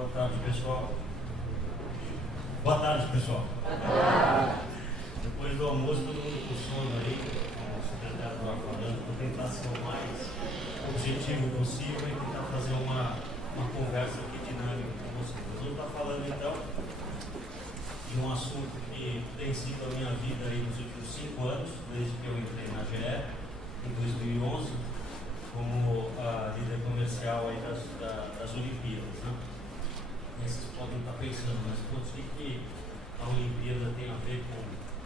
Boa tarde, pessoal. Boa tarde, pessoal. Depois do almoço, todo mundo com sono aí, como o secretário estava falando, vou tentar ser o mais objetivo possível e tentar fazer uma conversa aqui dinâmica com vocês. Nós vamos estar falando então de um assunto que tem sido a minha vida aí nos últimos 5 anos, desde que eu entrei na GE, em 2011, como líder comercial aí das Olimpíadas, né? E vocês podem estar pensando, mas pô, o que a Olimpíada tem a ver com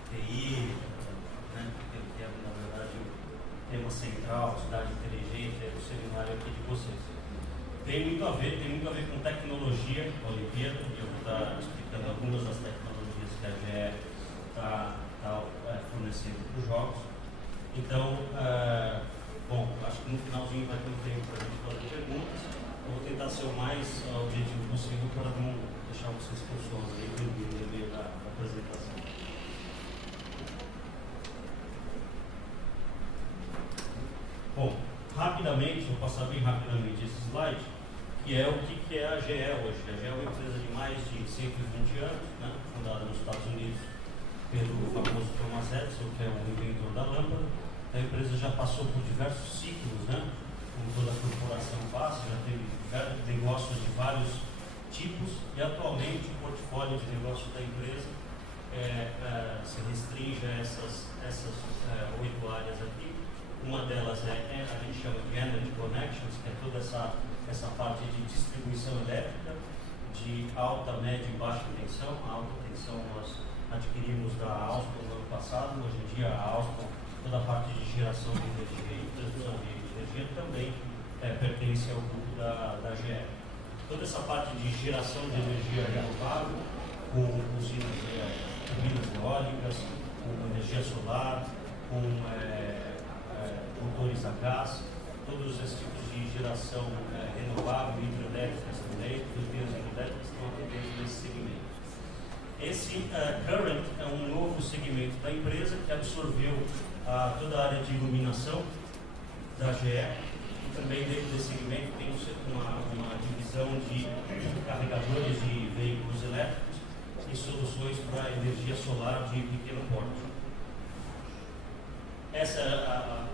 TI, né? Que é, na verdade, o tema central, cidade inteligente, é o seminário aqui de vocês. Tem muito a ver com tecnologia, a Olimpíada, e eu vou estar explicando algumas das tecnologias que a GE está fornecendo para os Jogos. Então, bom, acho que no finalzinho vai ter um tempo para a gente fazer perguntas. Eu vou tentar ser o mais objetivo possível para não deixar vocês com sono aí no meio da apresentação. Bom, rapidamente, vou passar bem rapidamente esse slide, que é o que é a GE hoje. A GE é uma empresa de mais de 120 anos, né, fundada nos Estados Unidos pelo famoso Thomas Edison, que é o inventor da lâmpada. A empresa já passou por diversos ciclos, né? Como toda a corporação passa, já teve negócios de vários tipos e atualmente o portfólio de negócios da empresa se restringe a essas 8 áreas aqui. Uma delas a gente chama de Energy Connections, que é toda essa parte de distribuição elétrica de alta, média e baixa tensão. A alta tensão nós adquirimos da Alstom no ano passado. Hoje em dia a Alstom, toda a parte de geração de energia e transmissão de energia também pertence ao grupo da GE. Toda essa parte de geração de energia renovável, com usinas turbinas eólicas, com energia solar, com motores a gás, todos esses tipos de geração renovável, hidrelétricas também, turbinas hidrelétricas estão dentro desse segmento. Esse Current é um novo segmento da empresa que absorveu toda a área de iluminação da GE, e também dentro desse segmento tem uma divisão de carregadores de veículos elétricos e soluções para energia solar de pequeno porte. Essa é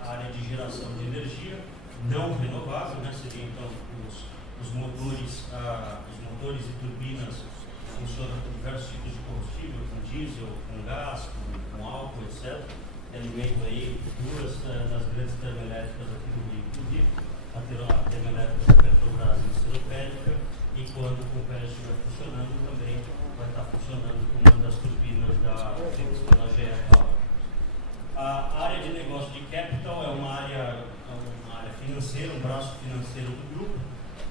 a área de geração de energia não renovável, né? Seria então os motores e turbinas funcionam com diversos tipos de combustível, com diesel, com gás, com álcool, etc. Alimentam aí duas das grandes termoelétricas aqui do Rio de Janeiro, a termoelétrica da Petrobras em Seropédica, e quando o Compé estiver funcionando, também vai estar funcionando com uma das turbinas da GE. A área de negócio de capital é uma área financeira, um braço financeiro do grupo,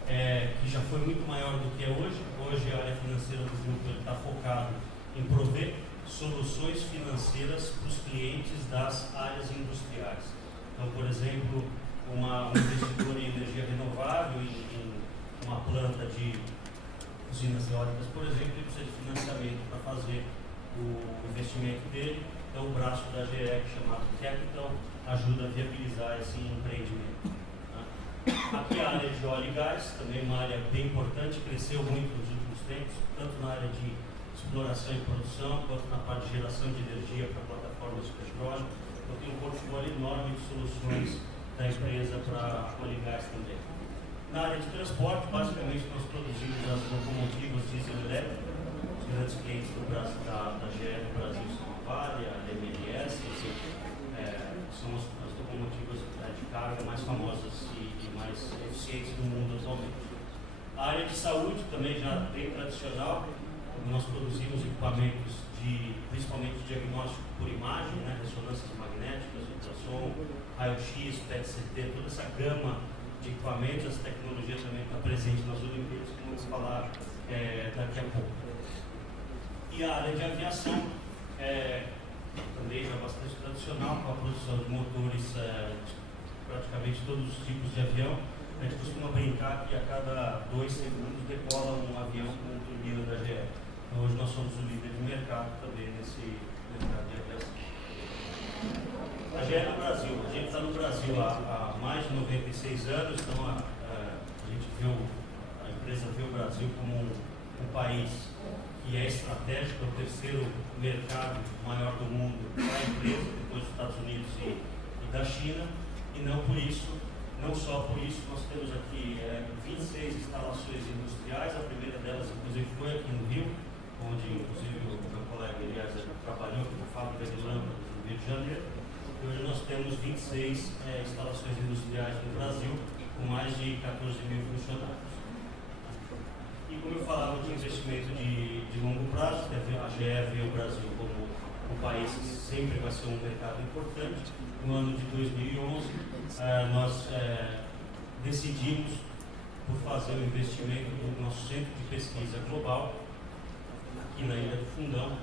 que já foi muito maior do que é hoje. Hoje a área financeira do grupo está focado em prover soluções financeiras para os clientes das áreas industriais. Então, por exemplo, um investidor em energia renovável, em uma planta de usinas eólicas, por exemplo, ele precisa de financiamento para fazer o investimento dele. Então, o braço da GE, chamado Capital, ajuda a viabilizar esse empreendimento. Aqui a área de óleo e gás, também uma área bem importante, cresceu muito nos últimos tempos, tanto na área de exploração e produção, quanto na parte de geração de energia para plataformas de petróleo. Então tem um portfólio enorme de soluções da empresa para óleo e gás também. Na área de transporte, basicamente nós produzimos as locomotivas diesel elétrica. Os grandes clientes do Brasil, da GE no Brasil são a Vale, a MLS, são as locomotivas de carga mais famosas e mais eficientes do mundo atualmente. A área de saúde também já bem tradicional. Nós produzimos equipamentos principalmente diagnóstico por imagem, né, ressonâncias magnéticas, ultrassom, raio-x, PET-CT, toda essa gama de equipamentos. Essa tecnologia também está presente nas Olimpíadas, como vamos falar daqui a pouco. E a área de aviação também já bastante tradicional, com a produção de motores de praticamente todos os tipos de avião. A gente costuma brincar que a cada 2 segundos decola um avião com turbina da GE. Então, hoje nós somos o líder de mercado também nesse mercado de aviação. A GE no Brasil. A gente está no Brasil há mais de 96 anos, então a empresa vê o Brasil Brasil como um país que é estratégico, é o terceiro mercado maior do mundo para a empresa, depois dos Estados Unidos e da China, e não só por isso, nós temos aqui 26 instalações industriais. A primeira delas, inclusive, foi aqui no Rio, onde, inclusive, o meu colega Eliezer trabalhou com a fábrica de lâmpadas no Rio de Janeiro. E hoje nós temos 26 instalações industriais no Brasil, com mais de 14 mil funcionários. E como eu falava de investimento de longo prazo, a GE vê o Brasil como um país que sempre vai ser um mercado importante. No ano de 2011, nós decidimos por fazer um investimento no nosso centro de pesquisa global, aqui na Ilha do Fundão,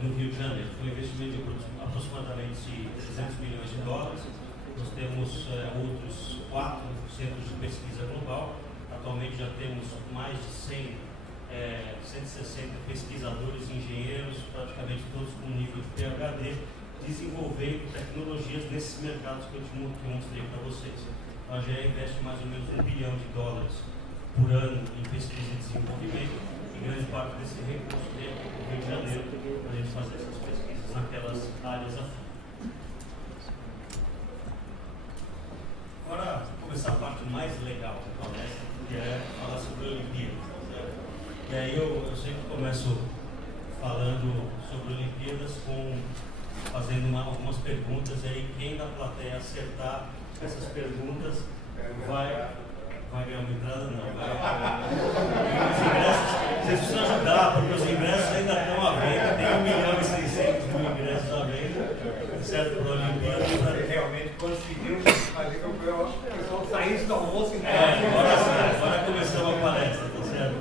no Rio de Janeiro. Foi um investimento de aproximadamente 300 milhões de dólares. Nós temos outros 4 centros de pesquisa global. Atualmente já temos mais de 160 pesquisadores, engenheiros, praticamente todos com nível de PhD, desenvolvendo tecnologias nesses mercados que eu mostrei para vocês. A GE investe mais ou menos $1 bilhão por ano em pesquisa e desenvolvimento, e grande parte desse recurso vem para o Rio de Janeiro para a gente fazer essas pesquisas naquelas áreas a fundo. Agora, vou começar a parte mais legal da palestra, que é falar sobre a Olimpíada. E aí eu sempre começo falando sobre Olimpíadas fazendo algumas perguntas, e aí quem da plateia acertar essas perguntas vai ganhar uma entrada, não. Os ingressos, vocês precisam ajudar, porque os ingressos ainda estão à venda, tem 1.600.000 ingressos à venda, certo, para a Olimpíada. Você realmente conseguiu fazer com que o pessoal saísse do almoço em casa. Agora começamos a palestra, tá certo?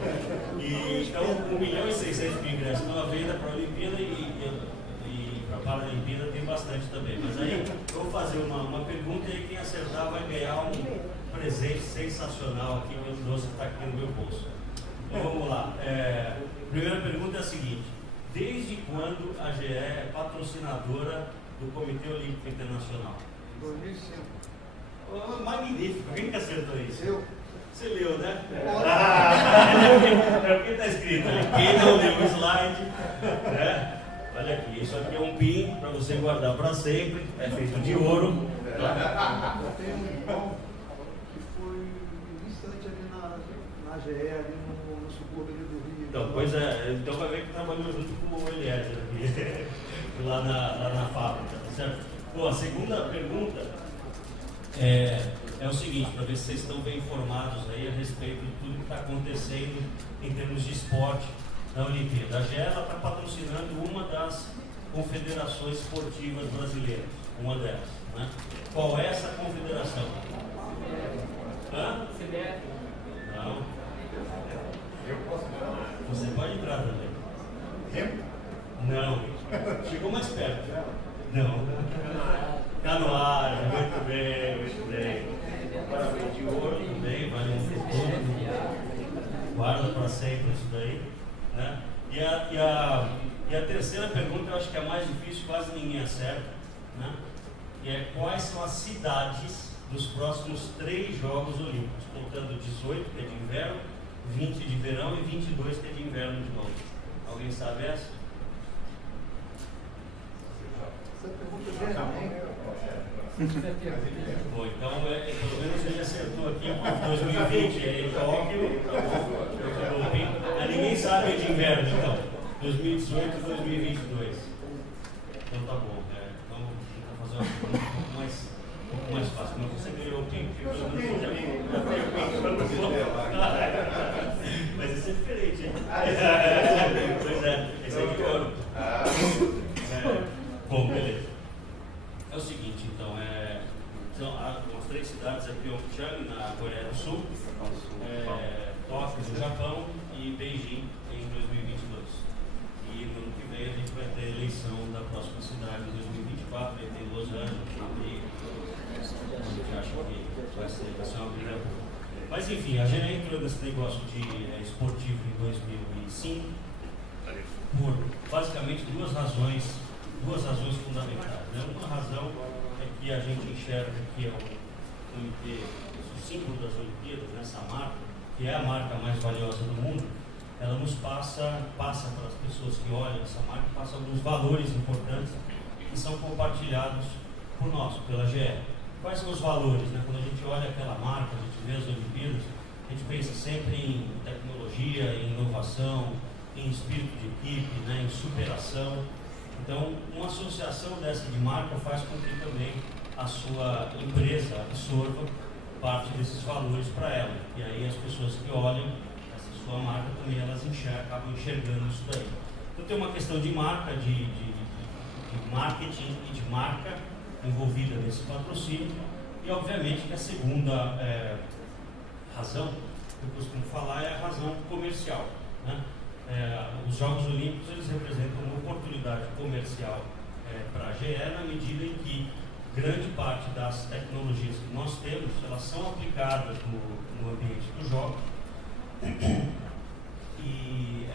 Então, 1.600.000 ingressos estão à venda para a Olimpíada e para a Paralimpíada tem bastante também. Mas aí eu vou fazer uma pergunta e quem acertar vai ganhar um presente sensacional aqui que eu trouxe, que está aqui no meu bolso. Então vamos lá. Primeira pergunta é a seguinte: desde quando a GE é patrocinadora do Comitê Olímpico Internacional? 2005. Magnífico. Quem que acertou isso? Eu. Você leu, né? É o que está escrito ali. Quem não leu o slide, né? Olha aqui, isso aqui é um pin para você guardar para sempre. É feito de ouro. Eu tenho um irmão que foi instante ali na GE, ali no subúrbio do Rio. Então, pois é, então vai ver que trabalhou junto com o Eliezer aqui, lá na fábrica, tá certo? Bom, a segunda pergunta é o seguinte, para ver se vocês estão bem informados aí a respeito de tudo que está acontecendo em termos de esporte na Olimpíada. A GE está patrocinando uma das confederações esportivas brasileiras, uma delas, né? Qual é essa confederação? CBF. Não. Eu posso falar? Você pode entrar também. Remo? Não. Chegou mais perto. Não. Canoagem, muito bem, muito bem. Parabéns de ouro também, vale um futuro. Guarda para sempre isso daí. Né? E a terceira pergunta, eu acho que é a mais difícil, quase ninguém acerta. Né? E é: quais são as cidades dos próximos 3 Jogos Olímpicos? Contando 18, que é de inverno, 20 de verão e 22, que é de inverno de novo. Alguém sabe essa? Essa pergunta é bem. Bom, então pelo menos ele acertou aqui por 2020 em Tóquio. Ninguém sabe de inverno, então. 2018 e 2022. Então tá bom. Então vamos fazer uma pergunta um pouco mais fácil. Mas você ganhou o ping, mas isso é diferente, hein? Pois é, esse é de ouro. Bom, beleza. É o seguinte, então, são as 3 cidades aqui: Pyeongchang, na Coreia do Sul, Tóquio, no Japão, e Beijing, em 2022. E no ano que vem a gente vai ter a eleição da próxima cidade em 2024, vai ter Los Angeles, Madrid. A gente acha que vai ser uma briga boa. Mas enfim, a GE entrou nesse negócio de esportivo em 2005 por basicamente duas razões fundamentais. Né? Uma razão é que a gente enxerga que é o símbolo das Olimpíadas, essa marca, que é a marca mais valiosa do mundo, ela nos passa para as pessoas que olham essa marca, passa alguns valores importantes que são compartilhados por nós, pela GE. Quais são os valores? Né? Quando a gente olha aquela marca, a gente vê as Olimpíadas, a gente pensa sempre em tecnologia, em inovação, em espírito de equipe, né? Em superação. Então, uma associação dessa de marca faz com que também a sua empresa absorva parte desses valores para ela. E aí as pessoas que olham essa sua marca também elas acabam enxergando isso daí. Então tem uma questão de marca, de marketing e de marca envolvida nesse patrocínio. E obviamente que a segunda razão que eu costumo falar é a razão comercial, né? Os Jogos Olímpicos eles representam uma oportunidade comercial para a GE na medida em que grande parte das tecnologias que nós temos, elas são aplicadas no ambiente dos jogos e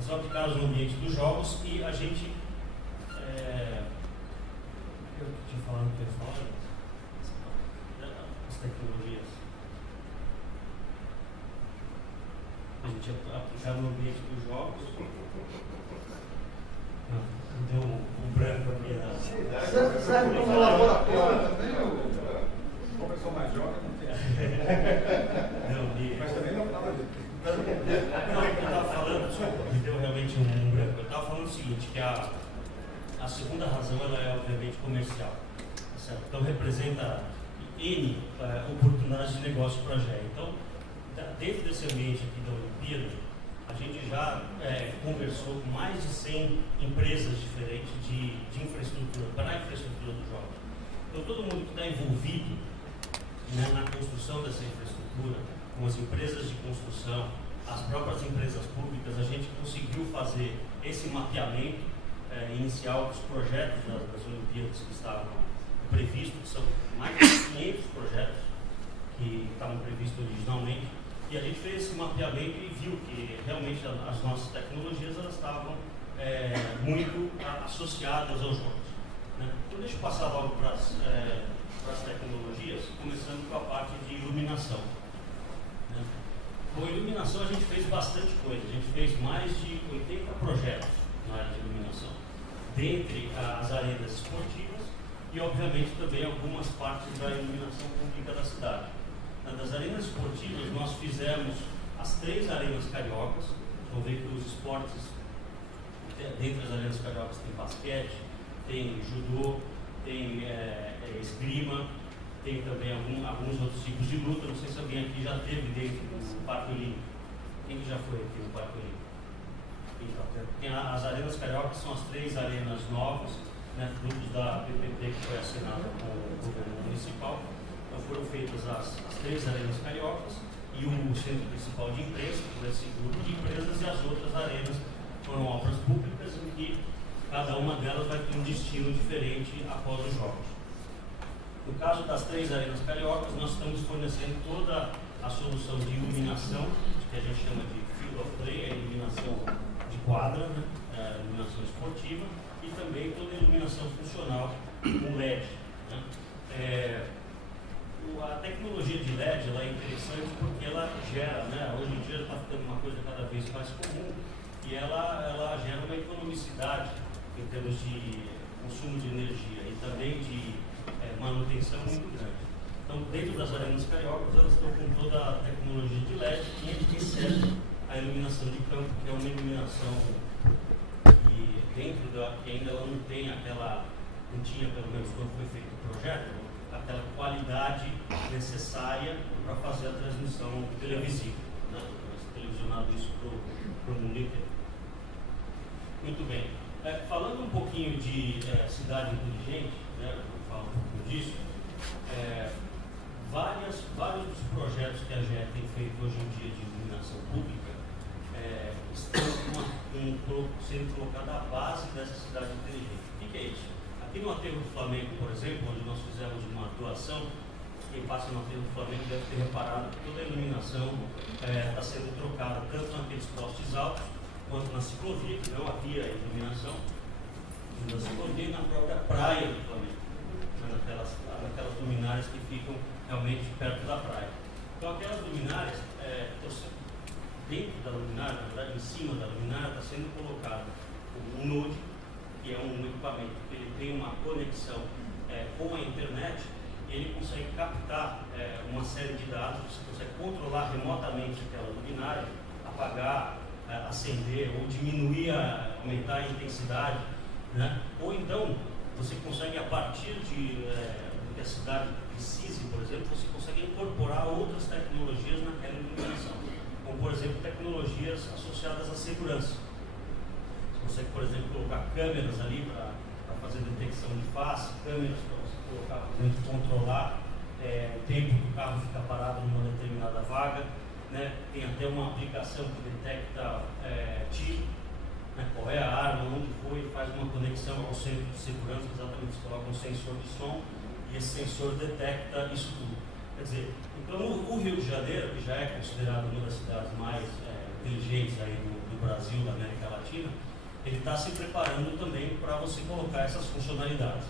são aplicadas no ambiente dos jogos e a gente eu tinha falado que eu ia falar as tecnologias a gente aplicar no ambiente dos jogos. Deu um branco aqui. Serve como laboratório também? Uma pessoa mais jovem não tem. Não, Mas também não fala disso. Não, eu estava falando, desculpa, me deu realmente um branco. Eu estava falando o seguinte, que a segunda razão ela é obviamente comercial. Certo? Então representa N oportunidades de negócio para a GE. Então, dentro desse ambiente aqui da Olimpíada, a gente já conversou com mais de 100 empresas diferentes de infraestrutura, para a infraestrutura dos jogos. Então, todo mundo que está envolvido, né, na construção dessa infraestrutura, com as empresas de construção, as próprias empresas públicas, a gente conseguiu fazer esse mapeamento inicial dos projetos das Olimpíadas que estavam previstos, que são mais de 500 projetos que estavam previstos originalmente. E a gente fez esse mapeamento e viu que realmente as nossas tecnologias elas estavam muito associadas aos jogos. Né? Então deixa eu passar logo para as tecnologias, começando com a parte de iluminação. Né? Com a iluminação a gente fez bastante coisa, a gente fez mais de 80 projetos na área de iluminação, dentre as arenas esportivas e obviamente também algumas partes da iluminação pública da cidade. Das arenas esportivas, nós fizemos as 3 arenas cariocas. Vão ver que os esportes, dentro das arenas cariocas, tem basquete, tem judô, tem esgrima, tem também alguns outros tipos de luta. Não sei se alguém aqui já esteve dentro do Parque Olímpico. Quem que já foi aqui no Parque Olímpico? Então, as arenas cariocas são as 3 arenas novas, né, frutos da PPP que foi assinada com o governo municipal. Então foram feitas as 3 arenas cariocas e o centro principal de imprensa, por esse grupo de empresas, e as outras arenas foram obras públicas em que cada uma delas vai ter um destino diferente após os jogos. No caso das 3 arenas cariocas, nós estamos fornecendo toda a solução de iluminação, que a gente chama de field of play, a iluminação de quadra, né? A iluminação esportiva, e também toda a iluminação funcional com LED. Né? A tecnologia de LED ela é interessante porque ela gera, né, hoje em dia está ficando uma coisa cada vez mais comum e ela gera uma economicidade em termos de consumo de energia e também de manutenção muito grande. Então, dentro das arenas cariocas, elas estão com toda a tecnologia de LED e exceto a iluminação de campo, que é uma iluminação que ainda ela não tem não tinha pelo menos quando foi feito o projeto, aquela qualidade necessária para fazer a transmissão televisiva, né? Televisionado isso para o mundo inteiro. Muito bem. Falando um pouquinho de cidade inteligente, né? Vou falar um pouquinho disso. Vários dos projetos que a GE tem feito hoje em dia de iluminação pública estão sendo colocados à base dessa cidade inteligente. O que é isso? Aqui no Aterro do Flamengo, por exemplo, onde nós fizemos uma doação, quem passa no Aterro do Flamengo deve ter reparado que toda a iluminação está sendo trocada tanto naqueles postes altos, quanto na ciclovia, que não havia iluminação, na ciclovia e na própria praia do Flamengo, naquelas luminárias que ficam realmente perto da praia. Então, aquelas luminárias, dentro da luminária, na verdade, em cima da luminária, está sendo colocado um node, que é um equipamento que ele tem uma conexão com a internet, e ele consegue captar uma série de dados, você consegue controlar remotamente aquela luminária, apagar, acender ou diminuir, aumentar a intensidade, né? Ou então, você consegue, a partir de que a cidade precise, por exemplo, você consegue incorporar outras tecnologias naquela iluminação, como, por exemplo, tecnologias associadas à segurança. Você consegue, por exemplo, colocar câmeras ali para fazer detecção de face, câmeras para você colocar, por exemplo, controlar o tempo que o carro fica parado numa determinada vaga, né? Tem até uma aplicação que detecta tiro, né? Qual é a arma, onde foi, faz uma conexão ao centro de segurança, exatamente, você coloca um sensor de som e esse sensor detecta isso tudo. Quer dizer, então o Rio de Janeiro, que já é considerado uma das cidades mais inteligentes aí do Brasil, da América Latina, ele está se preparando também para você colocar essas funcionalidades.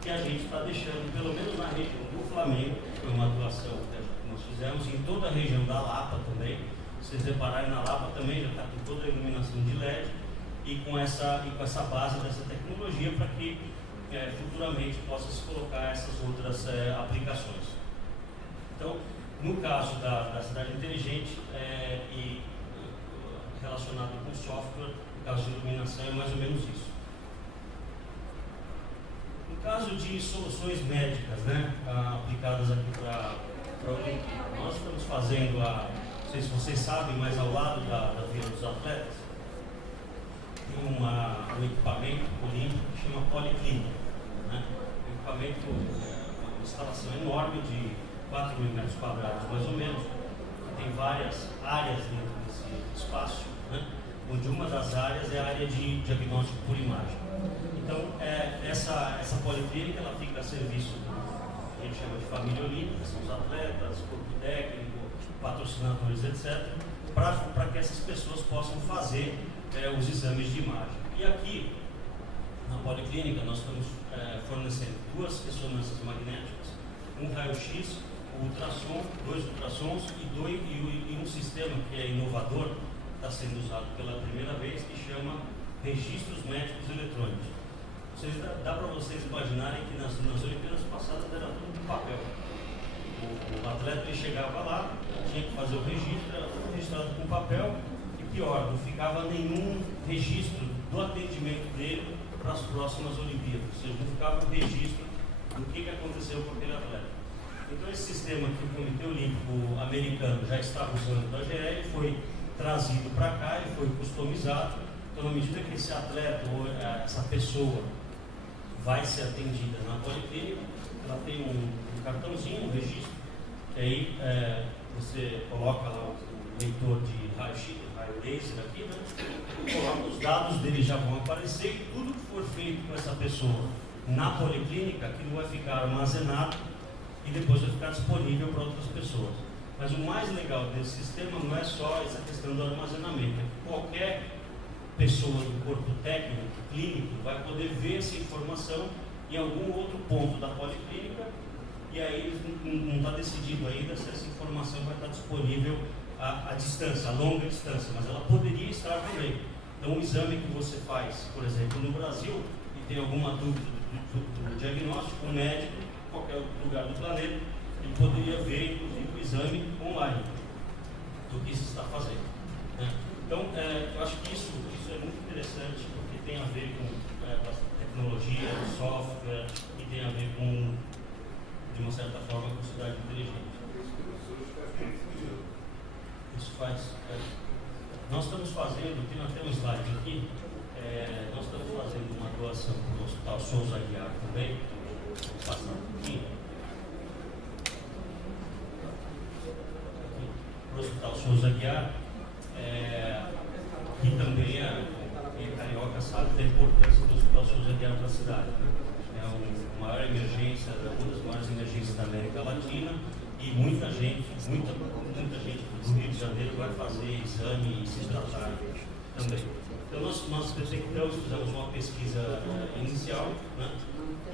Que a gente está deixando, pelo menos na região do Flamengo, foi uma atuação que nós fizemos em toda a região da Lapa também. Se vocês repararem, na Lapa também já está com toda a iluminação de LED e com essa base dessa tecnologia para que futuramente possa se colocar essas outras aplicações. Então, no caso da cidade inteligente e relacionado com software, no caso de iluminação é mais ou menos isso. No caso de soluções médicas, né, aplicadas aqui para a Olimpíada, nós estamos fazendo, não sei se vocês sabem, mas ao lado da Vila dos Atletas, tem um equipamento olímpico que chama Policlínica. Né? Um equipamento, uma instalação enorme de 4.000 metros quadrados, mais ou menos, que tem várias áreas dentro desse espaço, né? Onde uma das áreas é a área de diagnóstico por imagem. Então, essa policlínica ela fica a serviço que a gente chama de família olímpica, são os atletas, corpo técnico, patrocinadores, etc., para que essas pessoas possam fazer os exames de imagem. E aqui, na policlínica, nós estamos fornecendo 2 ressonâncias magnéticas, um raio-x, um ultrassom, 2 ultrassons e um sistema que é inovador, está sendo usado pela primeira vez, que chama registros médicos eletrônicos. Dá para vocês imaginarem que nas Olimpíadas passadas era tudo de papel. O atleta ele chegava lá, tinha que fazer o registro, era tudo registrado com papel, e pior, não ficava nenhum registro do atendimento dele para as próximas Olimpíadas, ou seja, não ficava o registro do que aconteceu com aquele atleta. Então esse sistema que o Comitê Olímpico Americano já estava usando da GE foi trazido para cá, ele foi customizado. Então, na medida que esse atleta ou essa pessoa vai ser atendida na policlínica, ela tem um cartãozinho, um registro, que aí você coloca lá o leitor de raio-x, raio laser aqui, né? Coloca os dados dele, já vão aparecer, e tudo que for feito com essa pessoa na policlínica, aquilo vai ficar armazenado e depois vai ficar disponível para outras pessoas. Mas o mais legal desse sistema não é só essa questão do armazenamento, é que qualquer pessoa do corpo técnico, clínico, vai poder ver essa informação em algum outro ponto da policlínica, e aí não está decidido ainda se essa informação vai estar disponível à distância, a longa distância, mas ela poderia estar também. Então, um exame que você faz, por exemplo, no Brasil, e tem alguma dúvida do diagnóstico, um médico, em qualquer outro lugar do planeta, ele poderia ver, inclusive, o exame online do que se está fazendo. Né? Então, eu acho que isso é muito interessante, porque tem a ver com a tecnologia, o software, e tem a ver com, de uma certa forma, com a cidade inteligente. Isso faz. Nós estamos fazendo, tem até um slide aqui, nós estamos fazendo uma doação para o Hospital Souza Aguiar também. Vou passar um pouquinho. Para o Hospital Souza Aguiar, que também quem é carioca sabe da importância do Hospital Souza Aguiar para a cidade. É uma maior emergência, uma das maiores emergências da América Latina, e muita gente do Rio de Janeiro vai fazer exame e se tratar também. Então nós detectamos, fizemos uma pesquisa inicial, né,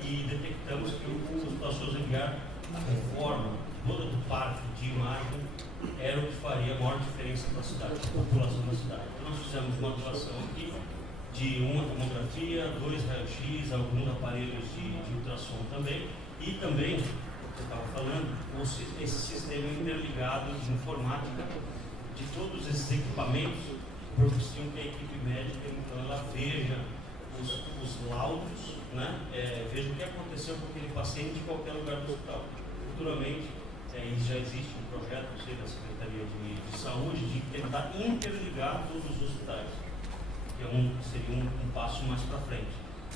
e detectamos que o Hospital Souza Aguiar, a reforma toda do parque de imagem era o que faria a maior diferença para a cidade, para a população da cidade. Então nós fizemos uma atuação aqui de uma tomografia, 2 raio-x, alguns aparelhos de ultrassom também, e também, você estava falando, esse sistema interligado de informática de todos esses equipamentos, propiciam que a equipe médica, então, ela veja os laudos, né? Veja o que aconteceu com aquele paciente em qualquer lugar do hospital. Futuramente, já existe um projeto, não sei, da Secretaria de Saúde, de tentar interligar todos os hospitais, que seria um passo mais para frente.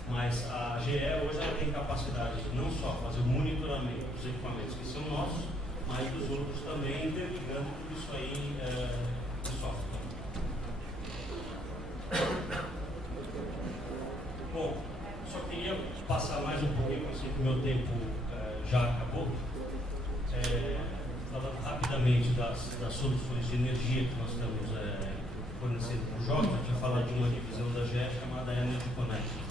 Mas a GE hoje ela tem capacidade de não só fazer o monitoramento dos equipamentos que são nossos, mas dos outros também, interligando tudo isso aí de software. Bom, só queria passar mais um pouquinho, eu sei que o meu tempo já acabou, falando rapidamente das soluções de energia que nós estamos fornecendo para os jogos. A gente vai falar de uma divisão da GE chamada Energy Connect.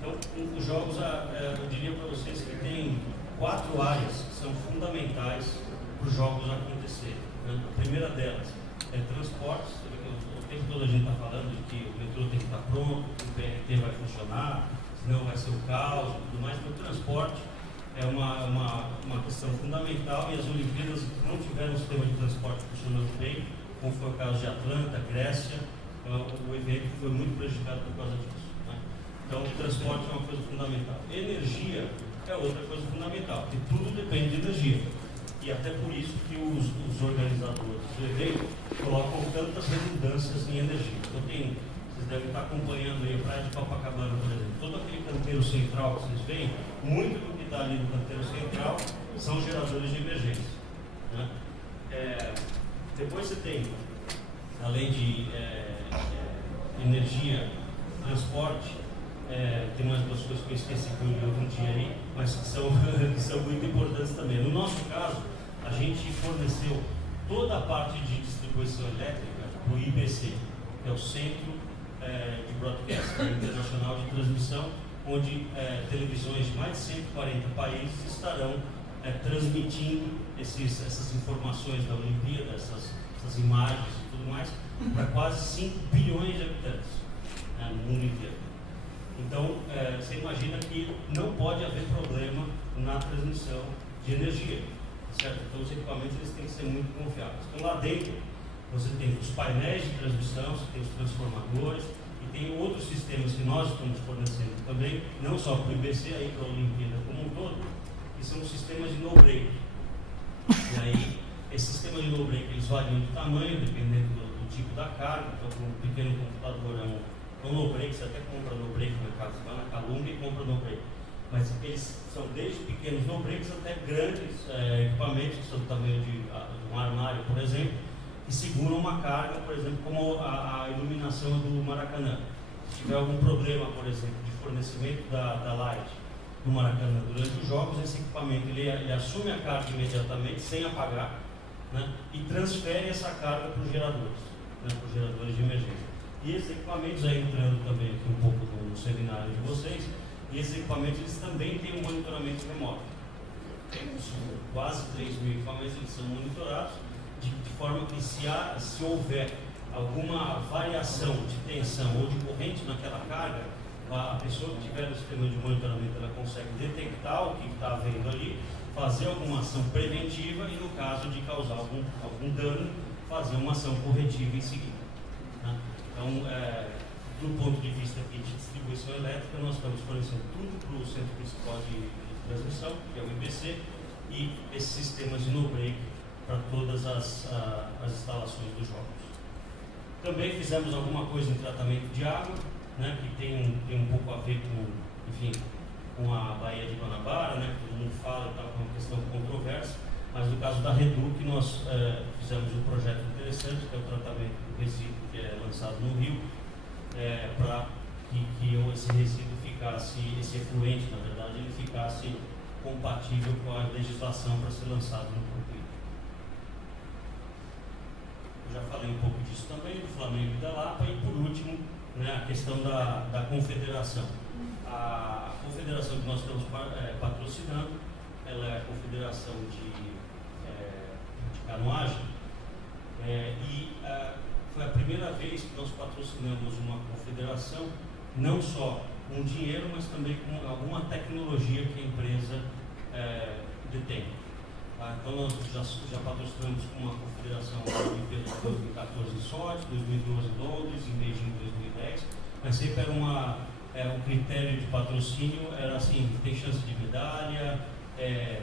Então, os jogos, eu diria para vocês que tem 4 áreas que são fundamentais para os jogos acontecerem. Né? A primeira delas é transportes. O tempo todo a gente está falando de que o metrô tem que estar pronto, que o BRT vai funcionar, senão vai ser o caos e tudo mais. O transporte é uma questão fundamental, e as Olimpíadas não tiveram um sistema de transporte funcionando bem, como foi o caso de Atlanta, Grécia. O evento foi muito prejudicado por causa disso. Né? Então, o transporte é uma coisa fundamental. Energia é outra coisa fundamental, porque tudo depende de energia. E até por isso que os organizadores do evento colocam tantas redundâncias em energia. Então, vocês devem estar acompanhando aí a Praia de Copacabana, por exemplo. Todo aquele canteiro central que vocês veem, muito do que está ali no canteiro central são geradores de emergência. Né? Depois você tem, além de energia, transporte, tem mais 2 coisas que eu esqueci que eu li outro dia aí, mas que são muito importantes também. No nosso caso, a gente forneceu toda a parte de distribuição elétrica para o IBC, que é o Centro de Broadcast Internacional de Transmissão, onde televisões de mais de 140 países estarão transmitindo essas informações da Olimpíada, essas imagens e tudo mais, para quase 5 bilhões de habitantes no mundo inteiro. Então, você imagina que não pode haver problema na transmissão de energia, certo? Então, os equipamentos eles têm que ser muito confiáveis. Então, lá dentro, você tem os painéis de transmissão, você tem os transformadores, e tem outros sistemas que nós estamos fornecendo também, não só para o IBC, aí para a Olimpíada como um todo, que são os sistemas de no-break. E aí, esses sistemas de no-break, eles variam de tamanho, dependendo do tipo da carga. Então, um pequeno computador é um no-break, você até compra no-break na casa, você vai na Calunga e compra no-break. Mas eles são desde pequenos no-breaks até grandes equipamentos, que são do tamanho de um armário, por exemplo, que seguram uma carga, por exemplo, como a iluminação do Maracanã. Se tiver algum problema, por exemplo, de fornecimento da light no Maracanã durante os jogos, esse equipamento ele assume a carga imediatamente, sem apagar, né, e transfere essa carga para os geradores, né, para os geradores de emergência. E esses equipamentos, aí entrando também aqui um pouco no seminário de vocês, e esses equipamentos eles também têm um monitoramento remoto. São quase 3 mil equipamentos, eles são monitorados, de forma que se houver alguma variação de tensão ou de corrente naquela carga, a pessoa que tiver no sistema de monitoramento ela consegue detectar o que está havendo ali, fazer alguma ação preventiva e, no caso de causar algum dano, fazer uma ação corretiva em seguida. Né? Então, do ponto de vista aqui de distribuição elétrica, nós estamos fornecendo tudo para o Centro Principal de Transmissão, que é o IBC, e esses sistemas de no-break para todas as instalações dos jogos. Também fizemos alguma coisa em tratamento de água, né, que tem um pouco a ver com a Baía de Guanabara, né, que todo mundo fala, está com uma questão controversa, mas no caso da Reduc nós fizemos um projeto interessante, que é o tratamento do resíduo que é lançado no rio, para que esse resíduo ficasse, esse efluente, na verdade, ele ficasse compatível com a legislação para ser lançado no Porto. Eu já falei um pouco disso também, do Flamengo e da Lapa, e por último, né, a questão da confederação. A confederação que nós estamos patrocinando, ela é a Confederação de canoagem, foi a primeira vez que nós patrocinamos uma confederação, não só com dinheiro, mas também com alguma tecnologia que a empresa detém. Então nós já patrocinamos com uma confederação da Olimpíada de 2014 em Sochi, 2012 em Londres, em Beijing 2010, mas sempre era um critério de patrocínio, era assim, tem chance de medalha, é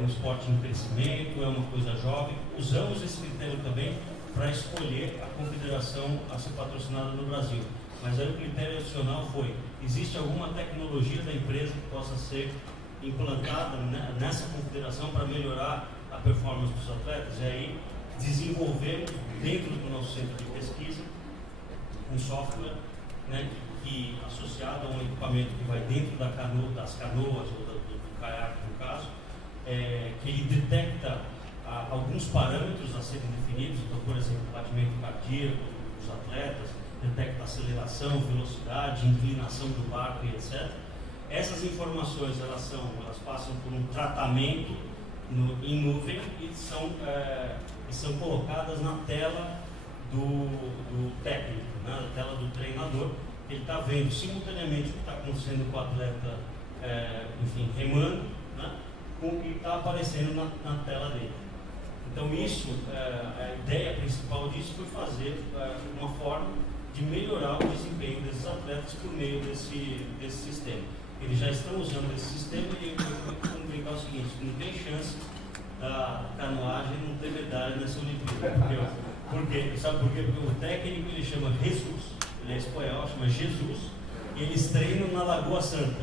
um esporte em crescimento, é uma coisa jovem. Usamos esse critério também para escolher a confederação a ser patrocinada no Brasil. Mas aí o critério adicional foi: existe alguma tecnologia da empresa que possa ser implantada nessa confederação para melhorar a performance dos atletas? E aí desenvolvemos dentro do nosso centro de pesquisa um software, né, que associado a um equipamento que vai dentro das canoas ou do caiaque, no caso, que ele detecta alguns parâmetros a serem definidos. Então, por exemplo, batimento cardíaco dos atletas, detecta aceleração, velocidade, inclinação do barco e etc. Essas informações elas passam por um tratamento em nuvem e são colocadas na tela do técnico, né, na tela do treinador. Ele está vendo simultaneamente o que está acontecendo com o atleta, remando, né, com o que está aparecendo na tela dele. Então a ideia principal disso foi fazer uma forma de melhorar o desempenho desses atletas por meio desse sistema. Eles já estão usando esse sistema e eu vou comunicar o seguinte: não tem chance da canoagem não ter medalha nessa Olimpíada. Sabe por quê? Porque o técnico ele chama Jesus, ele é espanhol, chama Jesus, e eles treinam na Lagoa Santa.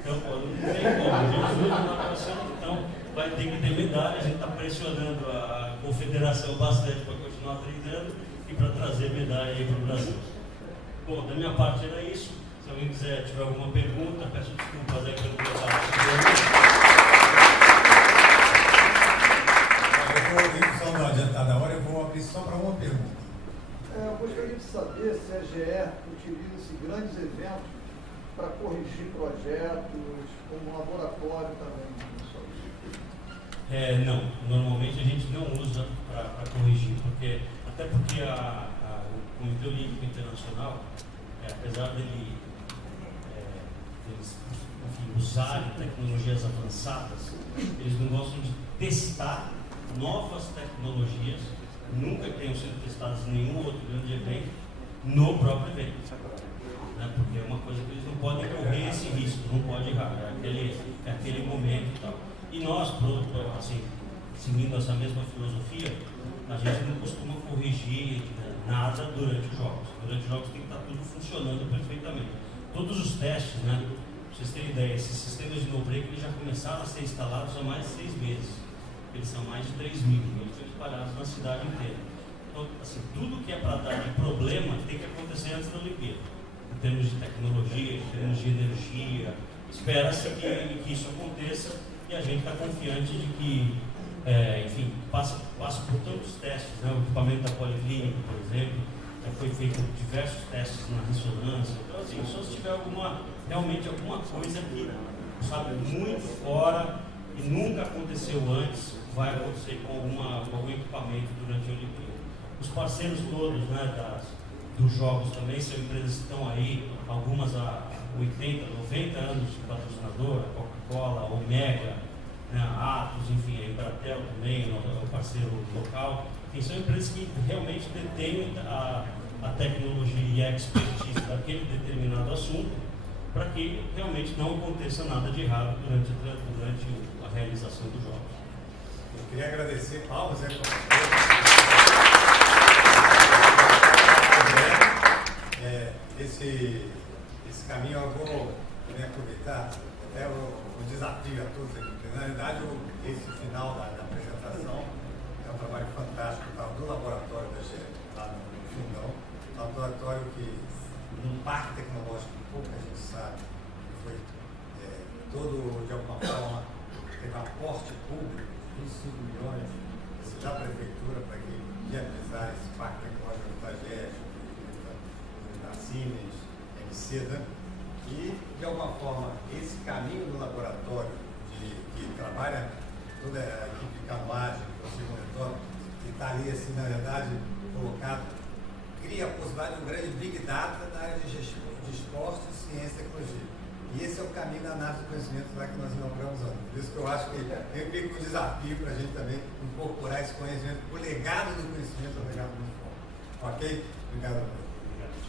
Então, não tem como, Jesus na Lagoa Santa, então vai ter que ter medalha. A gente está pressionando a confederação bastante para continuar treinando e para trazer medalha aí para o Brasil. Bom, da minha parte era isso. Se alguém tiver alguma pergunta, peço desculpas aí pelo que eu estava Só não adiantar da hora, eu vou abrir só para uma pergunta. Eu gostaria de saber se a GE utiliza esses grandes eventos para corrigir projetos, como laboratório também. Não, normalmente a gente não usa para corrigir, até porque o Comitê Olímpico Internacional, apesar deles usarem tecnologias avançadas, eles não gostam de testar novas tecnologias, nunca tenham sido testadas em nenhum outro grande evento, no próprio evento. Né? Porque é uma coisa que eles não podem correr esse risco, não pode errar, é aquele momento e tal. E nós, assim, seguindo essa mesma filosofia, a gente não costuma corrigir nada durante os jogos. Durante os jogos tem que estar tudo funcionando perfeitamente. Todos os testes, né? Para vocês terem ideia, esses sistemas de no-break eles já começaram a ser instalados há mais de 6 meses. Eles são mais de 3.000, eles estão espalhados na cidade inteira. Então, assim, tudo que é para dar de problema tem que acontecer antes da Olimpíada. Em termos de tecnologia, em termos de energia, espera-se que isso aconteça e a gente está confiante de que, passa por tantos testes, né? O equipamento da Policlínica, por exemplo, já foi feito diversos testes na ressonância. Então, assim, só se tiver realmente alguma coisa que, sabe, muito fora e nunca aconteceu antes, vai acontecer com algum equipamento durante a Olimpíada. Os parceiros todos, né, dos jogos também são empresas que estão aí, algumas há 80, 90 anos de patrocinador, a Coca-Cola, a Omega, né, a Atos, enfim, a Embratel também, o parceiro local. Enfim, são empresas que realmente detêm a tecnologia e a expertise daquele determinado assunto, para que realmente não aconteça nada de errado durante a realização dos jogos. Eu queria agradecer, palmas, esse caminho eu vou aproveitar até o desafio a todos aqui, porque na realidade esse final da apresentação é um trabalho fantástico do laboratório da GE, lá no Fundão, laboratório que num parque tecnológico que pouca gente sabe, foi todo de alguma forma teve aporte público, 25 milhões da prefeitura para que viabilizar esse parque tecnológico da GE, da Siemens, Seda, e de alguma forma esse caminho do laboratório que trabalha toda a equipe de canoagem, que você comentou, que está ali, assim, na verdade, colocado, cria a possibilidade de um grande Big Data na área de esporte, ciência e tecnologia. E esse é o caminho da análise do conhecimento lá que nós inauguramos ontem. Por isso que eu acho que fica um desafio para a gente também incorporar esse conhecimento, o legado do conhecimento é um legado muito forte. Ok? Obrigado. Obrigado.